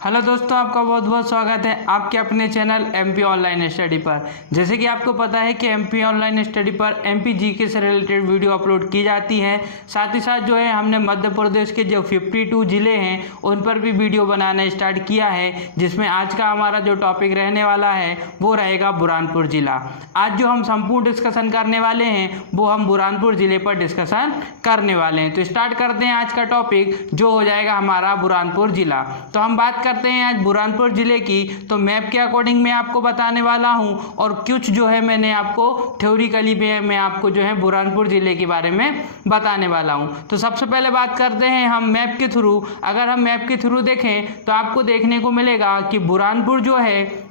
Hello दोस्तों, आपका बहुत बहुत स्वागत है आपके अपने चैनल एमपी ऑनलाइन स्टडी पर। जैसे कि आपको पता है कि एमपी ऑनलाइन स्टडी पर एमपी जीके से रिलेटेड वीडियो अपलोड की जाती है। साथ ही साथ जो है हमने मध्य प्रदेश के जो 52 ज़िले हैं उन पर भी वीडियो बनाना स्टार्ट किया है, जिसमें आज का हमारा जो टॉपिक रहने वाला है वो रहेगा बुरहानपुर ज़िला। आज जो हम संपूर्ण डिस्कशन करने वाले हैं वो हम बुरहानपुर ज़िले पर डिस्कशन करने वाले हैं। तो स्टार्ट करते हैं आज का टॉपिक जो हो जाएगा हमारा बुरहानपुर ज़िला। तो हम बात करते हैं आज बुरहानपुर जिले की। तो मैप के अकॉर्डिंग मैं आपको बताने वाला हूं और कुछ जो है मैंने आपको थ्योरिकली में मैं आपको जो है बुरहानपुर जिले के बारे में बताने वाला हूं। तो सबसे पहले बात करते हैं हम मैप के थ्रू। अगर हम मैप के थ्रू देखें तो आपको देखने को मिलेगा कि बुरहानपुर जो है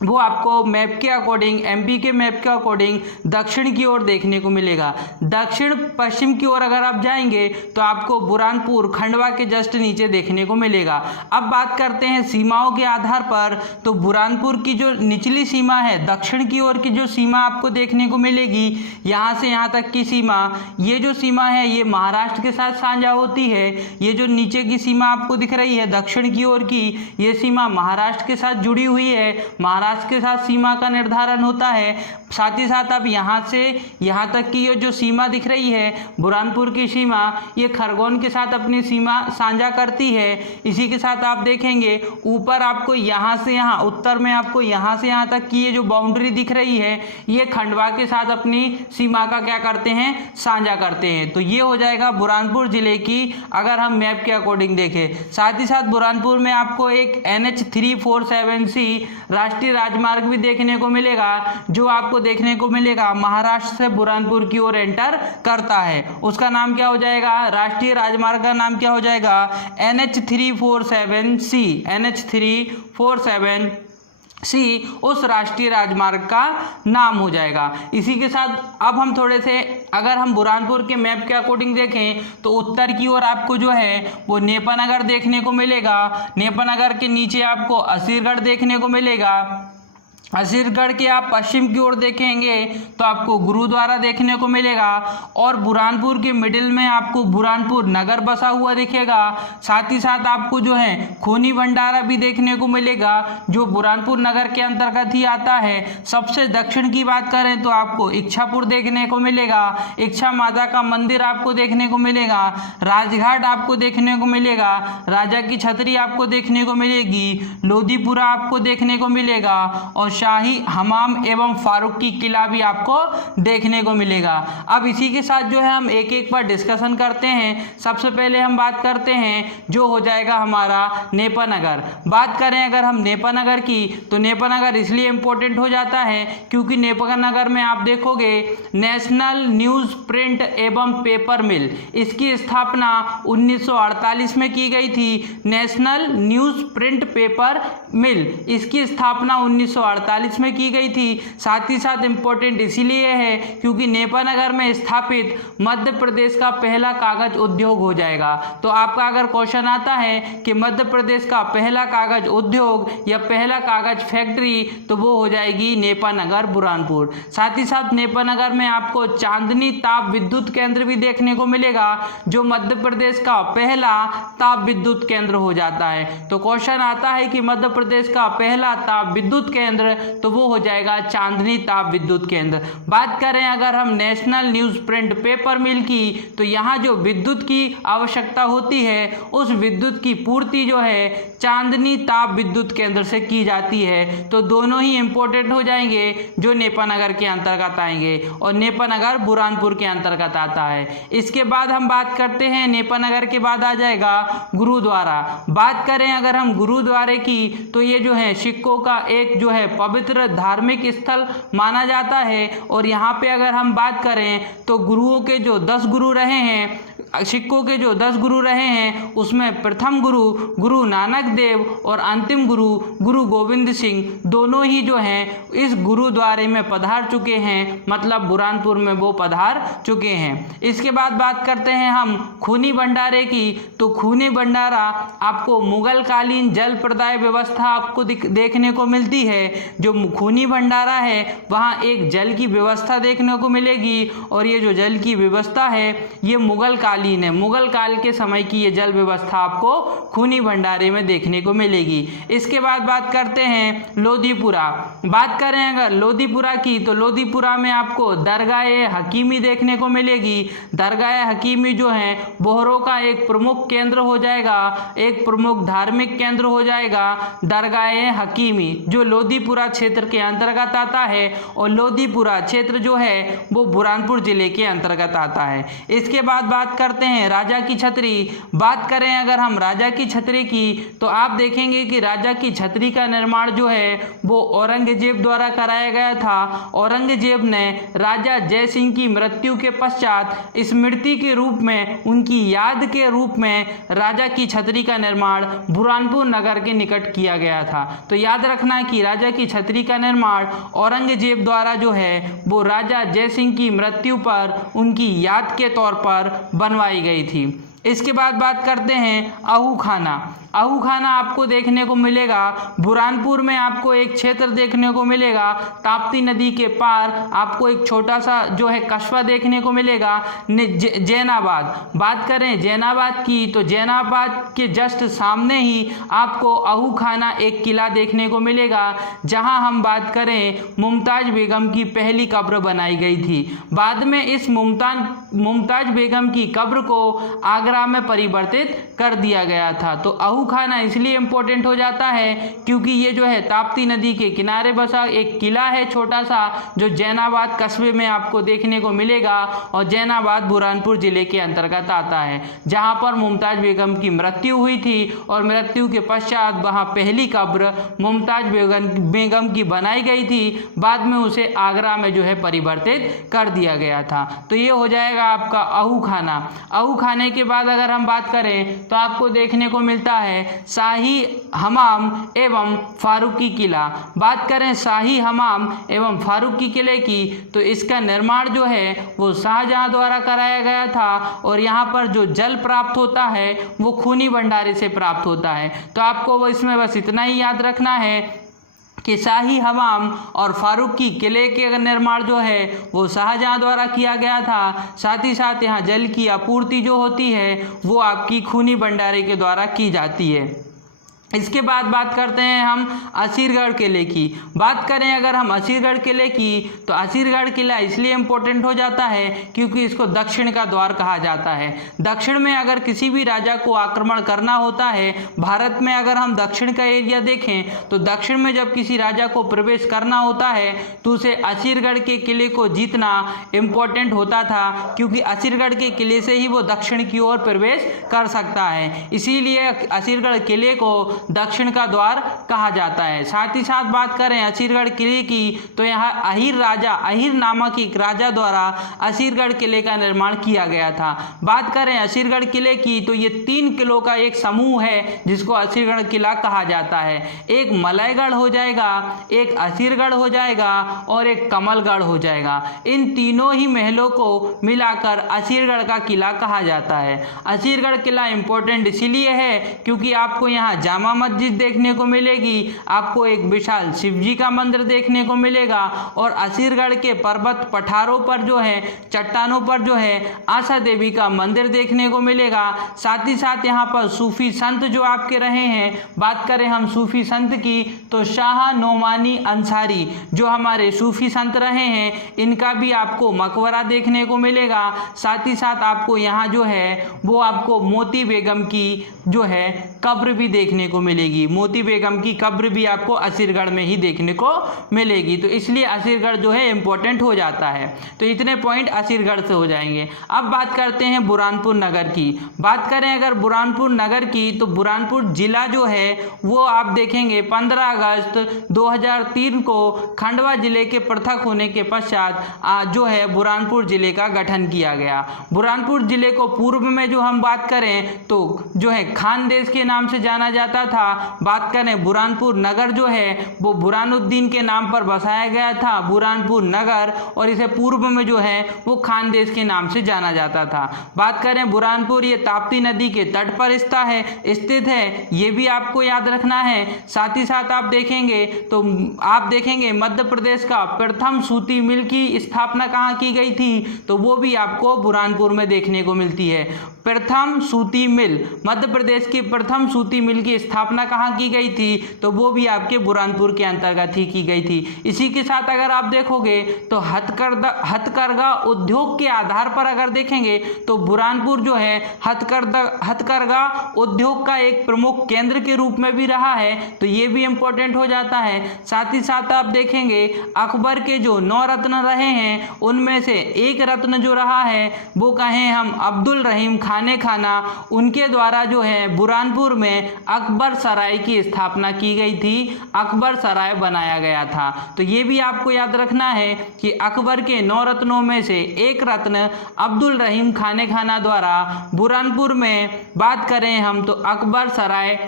वो आपको मैप के अकॉर्डिंग, एमपी के मैप के अकॉर्डिंग दक्षिण की ओर देखने को मिलेगा। दक्षिण पश्चिम की ओर अगर आप जाएंगे तो आपको बुरहानपुर खंडवा के जस्ट नीचे देखने को मिलेगा। अब बात करते हैं सीमाओं के आधार पर। तो बुरहानपुर की जो निचली सीमा है, दक्षिण की ओर की जो सीमा आपको देखने को मिलेगी, यहाँ से यहाँ तक की सीमा, ये जो सीमा है ये महाराष्ट्र के साथ साझा होती है। ये जो नीचे की सीमा आपको दिख रही है दक्षिण की ओर की, ये सीमा महाराष्ट्र के साथ जुड़ी हुई है। महाराष्ट्र के साथ सीमा का निर्धारण होता है। साथ ही साथ अब यहाँ से यहाँ तक की ये जो सीमा दिख रही है बुरहानपुर की सीमा, ये खरगोन के साथ अपनी सीमा साझा करती है। इसी के साथ आप देखेंगे ऊपर आपको यहाँ से यहाँ उत्तर में आपको यहाँ से यहाँ तक की ये जो बाउंड्री दिख रही है ये खंडवा के साथ अपनी सीमा का क्या करते हैं, साझा करते हैं। तो ये हो जाएगा बुरहानपुर जिले की अगर हम मैप के अकॉर्डिंग देखें। साथ ही साथ बुरहानपुर में आपको एक NH347C राष्ट्रीय राजमार्ग भी देखने को मिलेगा, जो आपको देखने को मिलेगा महाराष्ट्र से बुरहानपुर की ओर एंटर करता है। उसका नाम क्या हो जाएगा, राष्ट्रीय राजमार्ग का नाम क्या हो जाएगा, NH347C। NH347C उस राष्ट्रीय राजमार्ग का नाम हो जाएगा। इसी के साथ अब हम थोड़े से अगर हम बुरहानपुर के मैप के अकॉर्डिंग देखें तो उत्तर की ओर आपको जो है वो नेपानगर देखने को मिलेगा। नेपानगर के नीचे आपको असीरगढ़ देखने को मिलेगा। असीरगढ़ के आप पश्चिम की ओर देखेंगे तो आपको गुरुद्वारा देखने को मिलेगा और बुरहानपुर के मिडिल में आपको बुरहानपुर नगर बसा हुआ दिखेगा। साथ ही साथ आपको जो है खूनी भंडारा भी देखने को मिलेगा, जो बुरहानपुर नगर के अंतर्गत ही आता है। सबसे दक्षिण की बात करें तो आपको इच्छापुर देखने को मिलेगा। इच्छा माता का मंदिर आपको देखने को मिलेगा। राजघाट आपको देखने को मिलेगा। राजा की छतरी आपको देखने को मिलेगी। लोधीपुरा आपको देखने को मिलेगा और शाही हमाम एवं फारूकी किला भी आपको देखने को मिलेगा। अब इसी के साथ जो है हम एक एक बार डिस्कशन करते हैं। सबसे पहले हम बात करते हैं जो हो जाएगा हमारा नेपानगर। बात करें अगर हम नेपानगर की तो नेपानगर इसलिए इम्पोर्टेंट हो जाता है क्योंकि नेपानगर में आप देखोगे नेशनल न्यूज़ प्रिंट एवं पेपर मिल, इसकी स्थापना 1948 में की गई थी। नेशनल न्यूज़ प्रिंट पेपर मिल, इसकी स्थापना 1948 में की गई थी। साथ ही साथ इंपॉर्टेंट इसीलिए है क्योंकि नेपानगर में स्थापित मध्य प्रदेश का पहला कागज उद्योग हो जाएगा। तो आपका अगर क्वेश्चन आता है कि मध्य प्रदेश का पहला कागज उद्योग या पहला कागज फैक्ट्री, तो वो हो जाएगी नेपानगर बुरहानपुर। साथ ही साथ नेपानगर में आपको चांदनी ताप विद्युत केंद्र भी देखने को मिलेगा, जो मध्य प्रदेश का पहला ताप विद्युत केंद्र हो जाता है। तो क्वेश्चन आता है कि मध्य प्रदेश का पहला ताप विद्युत केंद्र, तो वो हो जाएगा चांदनी ताप विद्युत केंद्र। बात करें अगर हम नेशनल न्यूज़ प्रिंट पेपर मिल की, तो यहाँ जो विद्युत की आवश्यकता होती है उस विद्युत की पूर्ति जो है चांदनी ताप विद्युत केंद्र से की जाती है। तो दोनों ही इंपॉर्टेंट हो जाएंगे जो नेपानगर के अंतर्गत आएंगे और नेपानगर बुरहानपुर के अंतर्गत आता है। इसके बाद हम बात करते हैं, नेपानगर के बाद आ जाएगा गुरुद्वारा। बात करें अगर हम गुरुद्वारे की तो ये जो है सिखों का एक जो है पवित्र धार्मिक स्थल माना जाता है। और यहाँ पे अगर हम बात करें तो गुरुओं के जो 10 गुरु रहे हैं, सिखों के जो 10 गुरु रहे हैं उसमें प्रथम गुरु गुरु नानक देव और अंतिम गुरु गुरु गोविंद सिंह, दोनों ही जो हैं इस गुरुद्वारे में पधार चुके हैं, मतलब बुरहानपुर में वो पधार चुके हैं। इसके बाद बात करते हैं हम खूनी भंडारे की। तो खूनी भंडारा आपको मुगल कालीन जल प्रदाय व्यवस्था आपको देखने को मिलती है। जो खूनी भंडारा है वहाँ एक जल की व्यवस्था देखने को मिलेगी और ये जो जल की व्यवस्था है ये मुगल कालीन कालीन है, मुगल काल के समय की ये जल व्यवस्था आपको खूनी भंडारे में देखने को मिलेगी। इसके बाद बात करते हैं लोधीपुरा। बात करें अगर लोधीपुरा की तो लोधीपुरा में आपको दरगाह हकीमी देखने को मिलेगी। दरगाह हकीमी जो है बोहरों का एक प्रमुख केंद्र हो जाएगा, एक प्रमुख धार्मिक केंद्र हो जाएगा दरगाह हकीमी, जो लोधीपुरा क्षेत्र के अंतर्गत आता है। और लोधीपुरा क्षेत्र जो है वो बुरहानपुर जिले के अंतर्गत आता है। इसके बाद बात करते हैं राजा की छतरी। बात करें अगर हम राजा की छतरी की तो आप देखेंगे कि राजा की छतरी का निर्माण जो है वो औरंगजेब द्वारा कराया गया था। औरंगजेब ने राजा जय सिंह की मृत्यु के पश्चात स्मृति के रूप में, उनकी याद के रूप में राजा की छतरी का निर्माण बुरहानपुर नगर के निकट किया गया था। तो याद रखना कि राजा की छतरी का निर्माण औरंगजेब द्वारा जो है वो राजा जय सिंह की मृत्यु पर उनकी याद के तौर पर बनवाई गई थी। इसके बाद बात करते हैं आहू खाना। आहू खाना आपको देखने को मिलेगा बुरहानपुर में, आपको एक क्षेत्र देखने को मिलेगा ताप्ती नदी के पार, आपको एक छोटा सा जो है कस्बा देखने को मिलेगा जैनाबाद। बात करें जैनाबाद की तो जैनाबाद के जस्ट सामने ही आपको आहू खाना एक किला देखने को मिलेगा, जहां हम बात करें मुमताज बेगम की पहली कब्र बनाई गई थी। बाद में इस मुमताज बेगम की कब्र को आगरा में परिवर्तित कर दिया गया था। तो आहू खाना इसलिए इम्पोर्टेंट हो जाता है क्योंकि ये जो है ताप्ती नदी के किनारे बसा एक किला है छोटा सा, जो जैनाबाद कस्बे में आपको देखने को मिलेगा। और जैनाबाद बुरहानपुर जिले के अंतर्गत आता है, जहां पर मुमताज बेगम की मृत्यु हुई थी और मृत्यु के पश्चात वहां पहली कब्र मुमताज बेगम की बनाई गई थी। बाद में उसे आगरा में जो है परिवर्तित कर दिया गया था। तो ये हो जाएगा आपका आहू खाना। आहू खाने के बाद अगर हम बात करें तो आपको देखने को मिलता है शाही हमाम एवं फारूकी किला। बात करें शाही हमाम एवं फारूकी किले की तो इसका निर्माण जो है वो शाहजहां द्वारा कराया गया था। और यहाँ पर जो जल प्राप्त होता है वो खूनी भंडारे से प्राप्त होता है। तो आपको वो इसमें बस इतना ही याद रखना है कि शाही हमाम और फारूकी किले के निर्माण जो है वो शाहजहां द्वारा किया गया था। साथ ही साथ यहाँ जल की आपूर्ति जो होती है वो आपकी खूनी भंडारे के द्वारा की जाती है। इसके बाद बात करते हैं हम असीरगढ़ किले की। बात करें अगर हम असीरगढ़ किले की तो असीरगढ़ किला इसलिए इम्पोर्टेंट हो जाता है क्योंकि इसको दक्षिण का द्वार कहा जाता है। दक्षिण में अगर किसी भी राजा को आक्रमण करना होता है, भारत में अगर हम दक्षिण का एरिया देखें तो दक्षिण में जब किसी राजा को प्रवेश करना होता है तो उसे असीरगढ़ के किले को जीतना इम्पोर्टेंट होता था, क्योंकि असीरगढ़ के किले से ही वो दक्षिण की ओर प्रवेश कर सकता है। इसीलिए असीरगढ़ किले को दक्षिण का द्वार कहा जाता है। साथ ही साथ बात करें असीरगढ़ किले की तो यहाँ अहिर नामक एक राजा द्वारा असीरगढ़ किले का निर्माण किया गया था। बात करें असीरगढ़ किले की तो ये 3 किलों का एक समूह है जिसको असीरगढ़ किला कहा जाता है। एक मलयगढ़ हो जाएगा, एक असीरगढ़ हो जाएगा और एक कमलगढ़ हो जाएगा। इन तीनों ही महलों को मिलाकर असीरगढ़ का किला कहा जाता है। असीरगढ़ किला इंपॉर्टेंट इसीलिए है क्योंकि आपको यहाँ जामा मस्जिद देखने को मिलेगी, आपको एक विशाल शिवजी का मंदिर देखने को मिलेगा और असीरगढ़ के पर्वत पठारों पर जो है, चट्टानों पर जो है आशा देवी का मंदिर देखने को मिलेगा। साथ ही साथ यहाँ पर सूफी संत जो आपके रहे हैं, बात करें हम सूफी संत की तो शाह नोमानी अंसारी जो हमारे सूफी संत रहे हैं, इनका भी आपको मकबरा देखने को मिलेगा। साथ ही साथ आपको यहाँ जो है वो आपको मोती बेगम की जो है कब्र भी देखने को मिलेगी। मोती बेगम की कब्र भी आपको असीरगढ़ में ही देखने को मिलेगी। तो इसलिए असीरगढ़ जो है इंपॉर्टेंट हो जाता है। तो इतने पॉइंट असीरगढ़ से हो जाएंगे। अब बात करते हैं बुरहानपुर नगर की। बात करें अगर बुरहानपुर नगर की तो बुरहानपुर जिला जो है वो आप देखेंगे 15 अगस्त 2003 को खंडवा जिले के पृथक होने के पश्चात जो है बुरहानपुर जिले का गठन किया गया। बुरहानपुर जिले को पूर्व में जो हम बात करें तो जो है खानदेश के नाम से जाना जाता था। बात करें बुरहानपुर नगर जो है वो बुरहानुद्दीन के नाम पर बसाया गया था, बुरहानपुर नगर, और इसे पूर्व में जो है वो खानदेश के नाम से जाना जाता था। बात करें बुरहानपुर, ये ताप्ती नदी के तट पर स्थित है, ये भी आपको याद रखना है। साथ ही साथ आप देखेंगे मध्य प्रदेश का प्रथम सूती मिल की स्थापना कहाँ की गई थी, तो वो भी आपको बुरहानपुर में देखने को मिलती है। प्रथम सूती मिल, मध्य प्रदेश की प्रथम सूती मिल की स्थापना कहाँ की गई थी, तो वो भी आपके बुरहानपुर के अंतर्गत ही की गई थी। इसी के साथ अगर आप देखोगे तो हथकरघा उद्योग के आधार पर अगर देखेंगे तो बुरहानपुर जो है हथकरघा उद्योग का एक प्रमुख केंद्र के रूप में भी रहा है, तो ये भी इंपॉर्टेंट हो जाता है। साथ ही साथ आप देखेंगे अकबर के जो 9 रत्न रहे हैं उनमें से एक रत्न जो रहा है वो कहें हम अब्दुल रहीम खाने खाना, उनके द्वारा जो है बुरहानपुर में अकबर सराय की स्थापना की गई थी, अकबर सराय बनाया गया था। तो ये भी आपको याद रखना है कि अकबर के 9 रत्नों में से एक रत्न अब्दुल रहीम खाने खाना द्वारा बुरहानपुर में बात करें हम तो अकबर सराय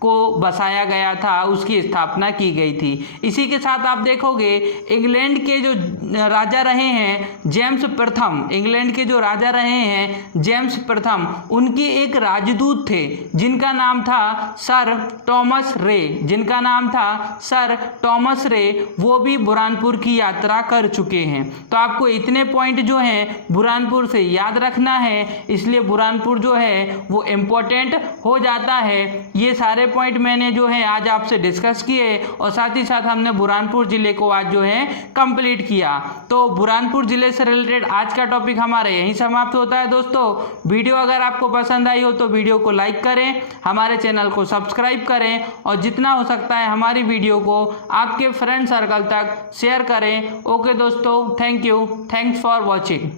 को बसाया गया था, उसकी स्थापना की गई थी। इसी के साथ आप देखोगे इंग्लैंड के जो राजा रहे हैं जेम्स प्रथम, इंग्लैंड के जो राजा रहे हैं जेम्स प्रथम, उनके एक राजदूत थे जिनका नाम था सर टॉमस रे, जिनका नाम था सर टॉमस रे, वो भी बुरहानपुर की यात्रा कर चुके हैं। तो आपको इतने पॉइंट जो हैं बुरहानपुर से याद रखना है, इसलिए बुरहानपुर जो है वो इम्पोर्टेंट हो जाता है। ये सारे पॉइंट मैंने जो है आज आपसे डिस्कस किए और साथ ही साथ हमने बुरहानपुर जिले को आज जो है कंप्लीट किया। तो बुरहानपुर जिले से रिलेटेड आज का टॉपिक हमारा यहीं समाप्त होता है। दोस्तों वीडियो अगर आपको पसंद आई हो तो वीडियो को लाइक करें, हमारे चैनल को सब्सक्राइब करें और जितना हो सकता है हमारी वीडियो को आपके फ्रेंड सर्कल तक शेयर करें। ओके दोस्तों, thank you, thanks for watching.